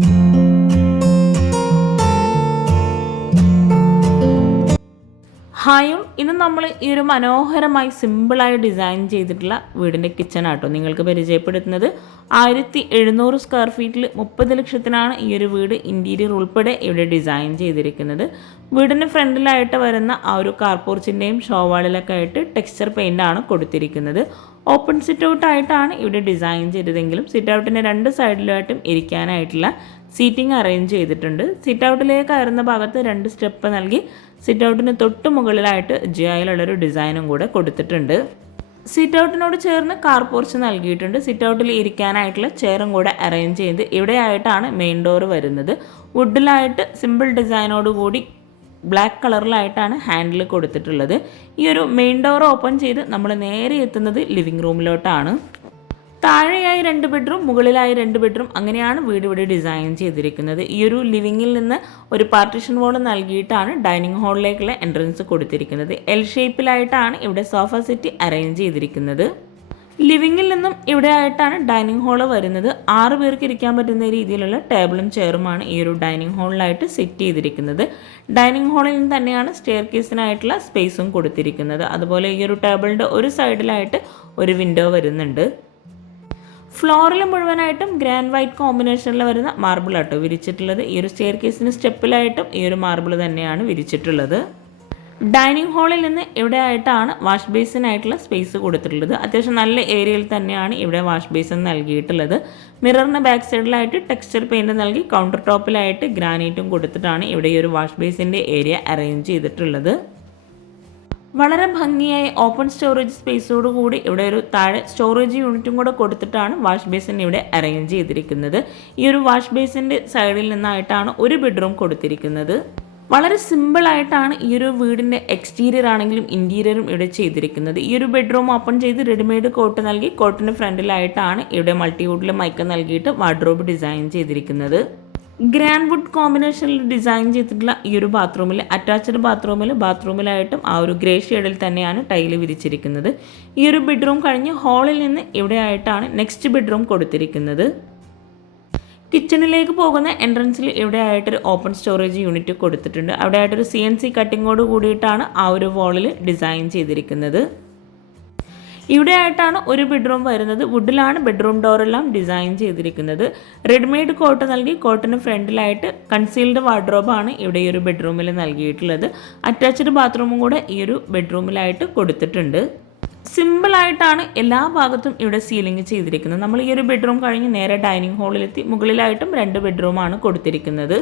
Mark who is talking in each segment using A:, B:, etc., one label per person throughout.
A: thank you ഹായും ഇന്ന് നമ്മൾ ഈ ഒരു മനോഹരമായി സിമ്പിളായി ഡിസൈൻ ചെയ്തിട്ടുള്ള വീടിന്റെ കിച്ചൺ ആട്ടോ നിങ്ങൾക്ക് പരിചയപ്പെടുത്തുന്നത്. ആയിരത്തി എഴുന്നൂറ് സ്ക്വയർ ഫീറ്റിൽ മുപ്പത് ലക്ഷത്തിനാണ് ഈ ഒരു വീട് ഇന്റീരിയർ ഉൾപ്പെടെ ഇവിടെ ഡിസൈൻ ചെയ്തിരിക്കുന്നത്. വീടിന്റെ ഫ്രണ്ടിലായിട്ട് വരുന്ന ആ ഒരു കാർപോർച്ചിന്റെയും ഷോവാളിലൊക്കെ ആയിട്ട് ടെക്സ്ചർ പെയിന്റാണ് കൊടുത്തിരിക്കുന്നത്. ഓപ്പൺ സിറ്റ് ഔട്ടായിട്ടാണ് ഇവിടെ ഡിസൈൻ ചെയ്തതെങ്കിലും സിറ്റ് ഔട്ടിന്റെ രണ്ട് സൈഡിലായിട്ടും ഇരിക്കാനായിട്ടുള്ള സീറ്റിംഗ് അറേഞ്ച് ചെയ്തിട്ടുണ്ട്. സിറ്റ് ഔട്ടിലേക്ക് കയറുന്ന ഭാഗത്ത് രണ്ട് സ്റ്റെപ്പ് നൽകി സിറ്റ് ഔട്ടിന് തൊട്ട് മുകളിലായിട്ട് ജിയായിലുള്ളൊരു ഡിസൈനും കൂടെ കൊടുത്തിട്ടുണ്ട്. സിറ്റ് ഔട്ടിനോട് ചേർന്ന് കാർ പോർച്ച് നൽകിയിട്ടുണ്ട്. സിറ്റ് ഔട്ടിൽ ഇരിക്കാനായിട്ടുള്ള ചെയറും കൂടെ അറേഞ്ച് ചെയ്ത് ഇവിടെയായിട്ടാണ് മെയിൻ ഡോർ വരുന്നത്. വുഡിലായിട്ട് സിമ്പിൾ ഡിസൈനോട് കൂടി ബ്ലാക്ക് കളറിലായിട്ടാണ് ഹാൻഡിൽ കൊടുത്തിട്ടുള്ളത്. ഈ ഒരു മെയിൻ ഡോർ ഓപ്പൺ ചെയ്ത് നമ്മൾ നേരെ എത്തുന്നത് ലിവിങ് റൂമിലോട്ടാണ് താഴെയായി രണ്ട് ബെഡ്റൂം മുകളിലായി രണ്ട് ബെഡ്റൂം അങ്ങനെയാണ് വീട് ഇവിടെ ഡിസൈൻ ചെയ്തിരിക്കുന്നത്. ഈ ഒരു ലിവിങ്ങിൽ നിന്ന് ഒരു പാർട്ടീഷൻ വോൾ നൽകിയിട്ടാണ് ഡൈനിങ് ഹാളിലേക്കുള്ള എൻട്രൻസ് കൊടുത്തിരിക്കുന്നത്. എൽ ഷേപ്പിലായിട്ടാണ് ഇവിടെ സോഫ സെറ്റ് അറേഞ്ച് ചെയ്തിരിക്കുന്നത്. ലിവിങ്ങിൽ നിന്നും ഇവിടെ ആയിട്ടാണ് ഡൈനിങ് ഹാൾ വരുന്നത്. ആറ് പേർക്ക് ഇരിക്കാൻ പറ്റുന്ന രീതിയിലുള്ള ടേബിളും ചെയറുമാണ് ഈ ഒരു ഡൈനിങ് ഹാളിലായിട്ട് സെറ്റ് ചെയ്തിരിക്കുന്നത്. ഡൈനിങ് ഹാളിൽ നിന്ന് തന്നെയാണ് സ്റ്റെയർ കേസിനായിട്ടുള്ള സ്പേസും കൊടുത്തിരിക്കുന്നത്. അതുപോലെ ഈ ഒരു ടേബിളിന്റെ ഒരു സൈഡിലായിട്ട് ഒരു വിൻഡോ വരുന്നുണ്ട്. ഫ്ലോറിൽ മുഴുവനായിട്ടും ഗ്രാൻഡ് വൈറ്റ് കോമ്പിനേഷനിൽ വരുന്ന മാർബിൾ ആട്ടോ വിരിച്ചിട്ടുള്ളത്. ഈ ഒരു സ്റ്റെയർ കേസിന് സ്റ്റെപ്പിലായിട്ടും ഈ ഒരു മാർബിൾ തന്നെയാണ് വിരിച്ചിട്ടുള്ളത്. ഡൈനിങ് ഹാളിൽ നിന്ന് ഇവിടെ ആയിട്ടാണ് വാഷ് ബേസിനായിട്ടുള്ള സ്പേസ് കൊടുത്തിട്ടുള്ളത്. അത്യാവശ്യം നല്ല ഏരിയയിൽ തന്നെയാണ് ഇവിടെ വാഷ് ബേസിൻ നൽകിയിട്ടുള്ളത്. മിററിന് ബാക്ക് സൈഡിലായിട്ട് ടെക്സ്ചർ പെയിന്റ് നൽകി കൗണ്ടർ ടോപ്പിലായിട്ട് ഗ്രാനൈറ്റും കൊടുത്തിട്ടാണ് ഇവിടെ ഈ ഒരു വാഷ് ബേസിന്റെ ഏരിയ അറേഞ്ച് ചെയ്തിട്ടുള്ളത്. വളരെ ഭംഗിയായി ഓപ്പൺ സ്റ്റോറേജ് സ്പേസോട് കൂടി ഇവിടെ ഒരു താഴെ സ്റ്റോറേജ് യൂണിറ്റും കൂടെ കൊടുത്തിട്ടാണ് വാഷ് ബേസിൻ ഇവിടെ അറേഞ്ച് ചെയ്തിരിക്കുന്നത്. ഈ ഒരു വാഷ് ബേസിന്റെ സൈഡിൽ നിന്നായിട്ടാണ് ഒരു ബെഡ്റൂം കൊടുത്തിരിക്കുന്നത്. വളരെ സിമ്പിളായിട്ടാണ് ഈ ഒരു വീടിന്റെ എക്സ്റ്റീരിയർ ആണെങ്കിലും ഇന്റീരിയറും ഇവിടെ ചെയ്തിരിക്കുന്നത്. ഈ ഒരു ബെഡ്റൂം ഓപ്പൺ ചെയ്ത് റെഡിമെയ്ഡ് കോട്ട് നൽകി കോട്ടിന് ഫ്രണ്ടിലായിട്ടാണ് ഇവിടെ മൾട്ടിവുഡിൽ മൈക്ക് നൽകിയിട്ട് വാർഡ്രോബ് ഡിസൈൻ ചെയ്തിരിക്കുന്നത്. ഗ്രാൻഡ് വുഡ് കോമ്പിനേഷനിൽ ഡിസൈൻ ചെയ്തിട്ടുള്ള ഈ ഒരു ബാത്റൂമിൽ അറ്റാച്ച്ഡ് ബാത്റൂമിൽ ബാത്റൂമിലായിട്ടും ആ ഒരു ഗ്രേ ഷെയ്ഡിൽ തന്നെയാണ് ടൈൽ വിരിച്ചിരിക്കുന്നത്. ഈ ഒരു ബെഡ്റൂം കഴിഞ്ഞ് ഹാളിൽ നിന്ന് ഇവിടെയായിട്ടാണ് നെക്സ്റ്റ് ബെഡ്റൂം കൊടുത്തിരിക്കുന്നത്? കിച്ചണിലേക്ക് പോകുന്ന എൻട്രൻസിൽ ഇവിടെയായിട്ടൊരു ഓപ്പൺ സ്റ്റോറേജ് യൂണിറ്റ് കൊടുത്തിട്ടുണ്ട്. അവിടെയായിട്ടൊരു സി എൻ സി കട്ടിങ്ങോട് കൂടിയിട്ടാണ് ആ ഒരു വാളിൽ ഡിസൈൻ ചെയ്തിരിക്കുന്നത്. ഇവിടെ ആയിട്ടാണ് ഒരു ബെഡ്റൂം വരുന്നത്. വുഡിലാണ് ബെഡ്റൂം ഡോറെല്ലാം ഡിസൈൻ ചെയ്തിരിക്കുന്നത്. റെഡിമെയ്ഡ് കോട്ട് നൽകി കോട്ടിന് ഫ്രണ്ടിലായിട്ട് കൺസീൽഡ് വാർഡ്രോബാണ് ഇവിടെ ഈ ഒരു ബെഡ്റൂമിൽ നൽകിയിട്ടുള്ളത്. അറ്റാച്ച്ഡ് ബാത്റൂമും കൂടെ ഈ ഒരു ബെഡ്റൂമിലായിട്ട് കൊടുത്തിട്ടുണ്ട്. സിമ്പിളായിട്ടാണ് എല്ലാ ഭാഗത്തും ഇവിടെ സീലിംഗ് ചെയ്തിരിക്കുന്നത്. നമ്മൾ ഈ ഒരു ബെഡ്റൂം കഴിഞ്ഞ് നേരെ ഡൈനിങ് ഹാളിലെത്തി മുകളിലായിട്ടും രണ്ട് ബെഡ്റൂമാണ് കൊടുത്തിരിക്കുന്നത്.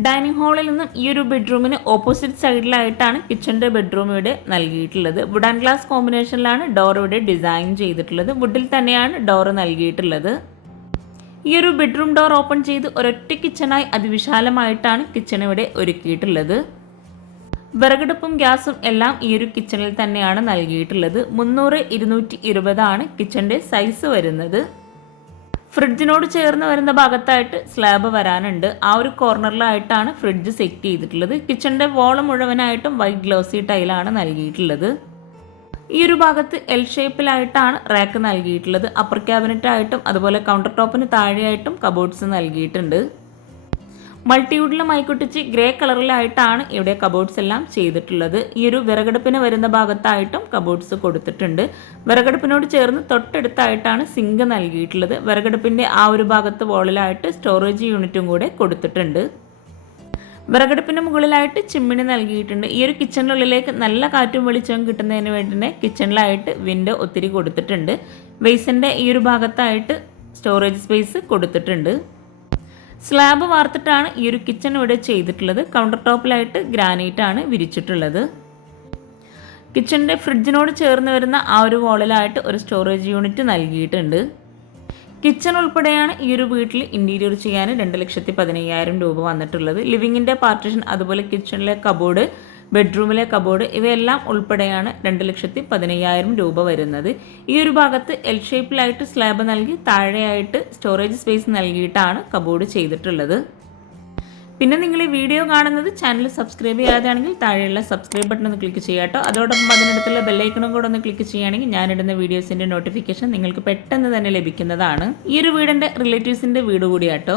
A: ഡൈനിങ് ഹാളിൽ നിന്നും ഈ ഒരു ബെഡ്റൂമിന് ഓപ്പോസിറ്റ് സൈഡിലായിട്ടാണ് കിച്ചന്റെ ബെഡ്റൂം ഇവിടെ നൽകിയിട്ടുള്ളത്. വുഡ് ആൻഡ് ഗ്ലാസ് കോമ്പിനേഷനിലാണ് ഡോർ ഇവിടെ ഡിസൈൻ ചെയ്തിട്ടുള്ളത്. വുഡിൽ തന്നെയാണ് ഡോർ നൽകിയിട്ടുള്ളത്. ഈ ഒരു ബെഡ്റൂം ഡോർ ഓപ്പൺ ചെയ്ത് ഒരൊറ്റ കിച്ചണായി അതിവിശാലമായിട്ടാണ് കിച്ചൺ ഇവിടെ ഒരുക്കിയിട്ടുള്ളത്. വിറകടുപ്പും ഗ്യാസും എല്ലാം ഈ ഒരു കിച്ചണിൽ തന്നെയാണ് നൽകിയിട്ടുള്ളത്. മുന്നൂറ് ഇരുന്നൂറ്റി ഇരുപതാണ് കിച്ചണിന്റെ സൈസ് വരുന്നത്. ഫ്രിഡ്ജിനോട് ചേർന്ന് വരുന്ന ഭാഗത്തായിട്ട് സ്ലാബ് വരാനുണ്ട്. ആ ഒരു കോർണറിലായിട്ടാണ് ഫ്രിഡ്ജ് സെറ്റ് ചെയ്തിട്ടുള്ളത്. കിച്ചണിന്റെ വോൾ മുഴുവനായിട്ടും വൈറ്റ് ഗ്ലോസി ടൈലാണ് നൽകിയിട്ടുള്ളത്. ഈ ഒരു ഭാഗത്ത് എൽ ഷേപ്പിലായിട്ടാണ് റാക്ക് നൽകിയിട്ടുള്ളത്. അപ്പർ ക്യാബിനറ്റ് ആയിട്ടും അതുപോലെ കൗണ്ടർ ടോപ്പിന് താഴെയായിട്ടും കബോർഡ്സ് നൽകിയിട്ടുണ്ട്. മൾട്ടിവുഡിൽ മൈക്കുട്ടിച്ച് ഗ്രേ കളറിലായിട്ടാണ് ഇവിടെ കബോർഡ്സ് എല്ലാം ചെയ്തിട്ടുള്ളത്. ഈ ഒരു വിറകടുപ്പിന് വരുന്ന ഭാഗത്തായിട്ടും കബോർഡ്സ് കൊടുത്തിട്ടുണ്ട്. വിറകടുപ്പിനോട് ചേർന്ന് തൊട്ടടുത്തായിട്ടാണ് സിങ്ക് നൽകിയിട്ടുള്ളത്. വിറകടുപ്പിന്റെ ആ ഒരു ഭാഗത്ത് വോളിലായിട്ട് സ്റ്റോറേജ് യൂണിറ്റും കൂടെ കൊടുത്തിട്ടുണ്ട്. വിറകടുപ്പിന് മുകളിലായിട്ട് ചിമ്മിണി നൽകിയിട്ടുണ്ട്. ഈ ഒരു കിച്ചണിനുള്ളിലേക്ക് നല്ല കാറ്റും വെളിച്ചവും കിട്ടുന്നതിന് വേണ്ടി തന്നെ കിച്ചണിലായിട്ട് വിൻഡോ ഒത്തിരി കൊടുത്തിട്ടുണ്ട്. വെയ്സിന്റെ ഈ ഒരു ഭാഗത്തായിട്ട് സ്റ്റോറേജ് സ്പേസ് കൊടുത്തിട്ടുണ്ട്. സ്ലാബ് വാർത്തിട്ടാണ് ഈ ഒരു കിച്ചൺ ഇവിടെ ചെയ്തിട്ടുള്ളത്. കൗണ്ടർ ടോപ്പിലായിട്ട് ഗ്രാനൈറ്റ് ആണ് വിരിച്ചിട്ടുള്ളത്. കിച്ചണിന്റെ ഫ്രിഡ്ജിനോട് ചേർന്ന് വരുന്ന ആ ഒരു വോളിലായിട്ട് ഒരു സ്റ്റോറേജ് യൂണിറ്റ് നൽകിയിട്ടുണ്ട്. കിച്ചൺ ഉൾപ്പെടെയാണ് ഈ ഒരു വീട്ടിൽ ഇന്റീരിയർ ചെയ്യാൻ രണ്ട് ലക്ഷത്തി പതിനയ്യായിരം രൂപ വന്നിട്ടുള്ളത്. ലിവിങ്ങിന്റെ പാർട്ടിഷൻ അതുപോലെ കിച്ചണിലെ കബോർഡ് ബെഡ്റൂമിലെ കബോർഡ് ഇവയെല്ലാം ഉൾപ്പെടെയാണ് രണ്ട് ലക്ഷത്തി പതിനയ്യായിരം രൂപ വരുന്നത്. ഈ ഒരു ഭാഗത്ത് എൽ ഷേപ്പിലായിട്ട് സ്ലാബ് നൽകി താഴെയായിട്ട് സ്റ്റോറേജ് സ്പേസ് നൽകിയിട്ടാണ് കബോർഡ് ചെയ്തിട്ടുള്ളത്. പിന്നെ നിങ്ങൾ ഈ വീഡിയോ കാണുന്നത് ചാനൽ സബ്സ്ക്രൈബ് ചെയ്യാതെയാണെങ്കിൽ താഴെയുള്ള സബ്സ്ക്രൈബ് ബട്ടൺ ഒന്ന് ക്ലിക്ക് ചെയ്യാട്ടോ അതോടൊപ്പം അതിനടുത്തുള്ള ബെല്ലൈക്കണും കൂടെ ഒന്ന് ക്ലിക്ക് ചെയ്യുകയാണെങ്കിൽ ഞാനിടുന്ന വീഡിയോസിന്റെ നോട്ടിഫിക്കേഷൻ നിങ്ങൾക്ക് പെട്ടെന്ന് തന്നെ ലഭിക്കുന്നതാണ്. ഈ ഒരു വീടിന്റെ റിലേറ്റീവ്സിന്റെ വീട് കൂടിയാട്ടോ.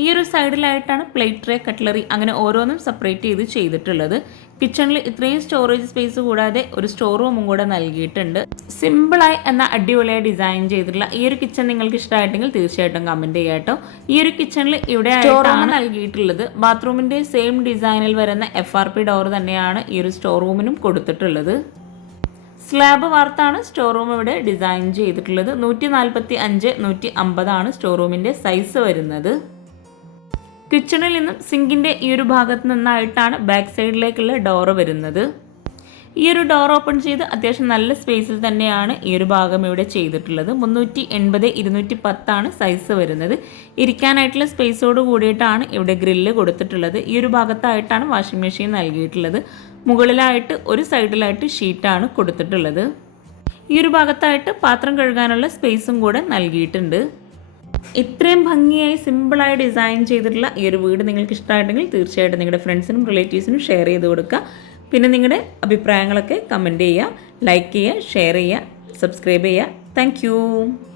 A: ഈ ഒരു സൈഡിലായിട്ടാണ് പ്ലേറ്റ് ട്രേ കട്ട്ലറി അങ്ങനെ ഓരോന്നും സെപ്പറേറ്റ് ചെയ്ത് ചെയ്തിട്ടുള്ളത്. കിച്ചണിൽ ഇത്രയും സ്റ്റോറേജ് സ്പേസ് കൂടാതെ ഒരു സ്റ്റോർ റൂമും കൂടെ നൽകിയിട്ടുണ്ട്. സിമ്പിളായി എന്ന അടിപൊളിയായി ഡിസൈൻ ചെയ്തിട്ടുള്ള ഈ ഒരു കിച്ചൺ നിങ്ങൾക്ക് ഇഷ്ടമായിട്ടെങ്കിൽ തീർച്ചയായിട്ടും കമന്റ് ചെയ്യാട്ടോ. കേട്ടോ ഈ ഒരു കിച്ചണിൽ ഇവിടെ ആയിട്ടാണ് നൽകിയിട്ടുള്ളത്. ബാത്റൂമിന്റെ സെയിം ഡിസൈനിൽ വരുന്ന എഫ് ആർ പി ഡോർ തന്നെയാണ് ഈ ഒരു സ്റ്റോർ റൂമിനും കൊടുത്തിട്ടുള്ളത്. സ്ലാബ് വാർത്താണ് സ്റ്റോർ റൂം ഇവിടെ ഡിസൈൻ ചെയ്തിട്ടുള്ളത്. നൂറ്റി നാൽപ്പത്തി അഞ്ച് നൂറ്റി അമ്പതാണ് സ്റ്റോർ റൂമിന്റെ സൈസ് വരുന്നത്. കിച്ചണിൽ നിന്നും സിങ്കിന്റെ ഈ ഒരു ഭാഗത്ത് നിന്നായിട്ടാണ് ബാക്ക് സൈഡിലേക്കുള്ള ഡോർ വരുന്നത്. ഈ ഒരു ഡോർ ഓപ്പൺ ചെയ്ത് അത്യാവശ്യം നല്ല സ്പേസിൽ തന്നെയാണ് ഈ ഒരു ഭാഗം ഇവിടെ ചെയ്തിട്ടുള്ളത്. മുന്നൂറ്റി എൺപത് ഇരുന്നൂറ്റി പത്താണ് സൈസ് വരുന്നത്. ഇരിക്കാനായിട്ടുള്ള സ്പേസോട് കൂടിയിട്ടാണ് ഇവിടെ ഗ്രില്ല് കൊടുത്തിട്ടുള്ളത്. ഈ ഒരു ഭാഗത്തായിട്ടാണ് വാഷിംഗ് മെഷീൻ നൽകിയിട്ടുള്ളത്. മുകളിലായിട്ട് ഒരു സൈഡിലായിട്ട് ഷീറ്റാണ് കൊടുത്തിട്ടുള്ളത്. ഈ ഒരു ഭാഗത്തായിട്ട് പാത്രം കഴുകാനുള്ള സ്പേസും കൂടെ നൽകിയിട്ടുണ്ട്. ഇത്രയും ഭംഗിയായി സിമ്പിളായി ഡിസൈൻ ചെയ്തിട്ടുള്ള ഈ ഒരു വീട് നിങ്ങൾക്ക് ഇഷ്ടമായിട്ടുണ്ടെങ്കിൽ തീർച്ചയായിട്ടും നിങ്ങളുടെ ഫ്രണ്ട്സിനും റിലേറ്റീവ്സിനും ഷെയർ ചെയ്ത് കൊടുക്കുക. പിന്നെ നിങ്ങളുടെ അഭിപ്രായങ്ങളൊക്കെ കമന്റ് ചെയ്യുക ലൈക്ക് ചെയ്യുക ഷെയർ ചെയ്യുക സബ്സ്ക്രൈബ് ചെയ്യുക. താങ്ക്